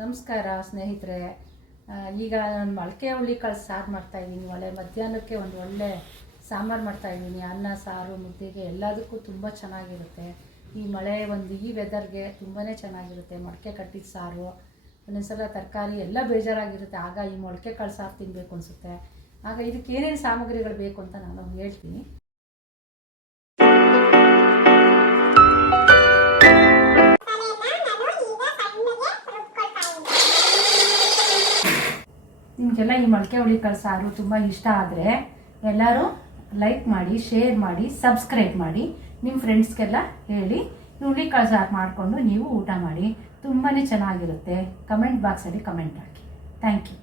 ನಮಸ್ಕಾರ ಸ್ನೇಹಿತರೆ. ಈಗ ನಾನು ಮೊಳಕೆ ಹುರುಳಿಕಾಳು ಸಾರು ಮಾಡ್ತಾಯಿದ್ದೀನಿ. ಮಧ್ಯಾಹ್ನಕ್ಕೆ ಒಂದು ಒಳ್ಳೆ ಸಾಂಬಾರು ಮಾಡ್ತಾಯಿದ್ದೀನಿ. ಅನ್ನ ಸಾರು ಮುದ್ದೆಗೆ ಎಲ್ಲದಕ್ಕೂ ತುಂಬ ಚೆನ್ನಾಗಿರುತ್ತೆ. ಈ ವೆದರ್ಗೆ ತುಂಬಾ ಚೆನ್ನಾಗಿರುತ್ತೆ. ಮೊಳಕೆ ಕಟ್ಟಿದ ಸಾರು, ಒಂದೊಂದ್ಸಲ ತರಕಾರಿ ಎಲ್ಲ ಬೇಜಾರಾಗಿರುತ್ತೆ. ಆಗ ಈ ಮೊಳಕೆ ಕಾಳು ಸಾರು ತಿನ್ನಬೇಕು ಅನಿಸುತ್ತೆ. ಆಗ ಇದಕ್ಕೆ ಏನೇನು ಸಾಮಗ್ರಿಗಳು ಬೇಕು ಅಂತ ನಾನು ಹೇಳ್ತೀನಿ. ನಿಮಗೆಲ್ಲ ಈ ಮೊಳಕೆ ಹುರುಳಿಕಾಳು ಸಾರು ತುಂಬ ಇಷ್ಟ ಆದರೆ ಎಲ್ಲರೂ ಲೈಕ್ ಮಾಡಿ, ಶೇರ್ ಮಾಡಿ, ಸಬ್ಸ್ಕ್ರೈಬ್ ಮಾಡಿ, ನಿಮ್ಮ ಫ್ರೆಂಡ್ಸ್ಗೆಲ್ಲ ಹೇಳಿ. ಹುರುಳಿಕಾಳು ಸಾರು ಮಾಡಿಕೊಂಡು ನೀವು ಊಟ ಮಾಡಿ. ತುಂಬಾ ಚೆನ್ನಾಗಿರುತ್ತೆ. ಕಮೆಂಟ್ ಬಾಕ್ಸಲ್ಲಿ ಕಮೆಂಟ್ ಹಾಕಿ. Thank you.